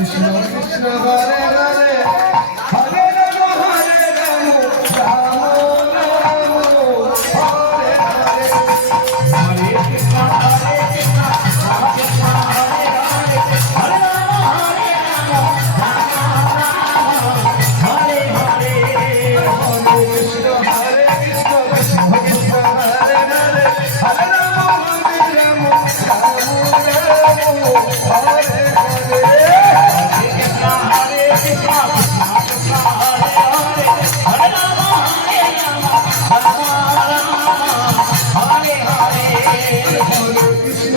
düşünüyorum. Hiç Krishna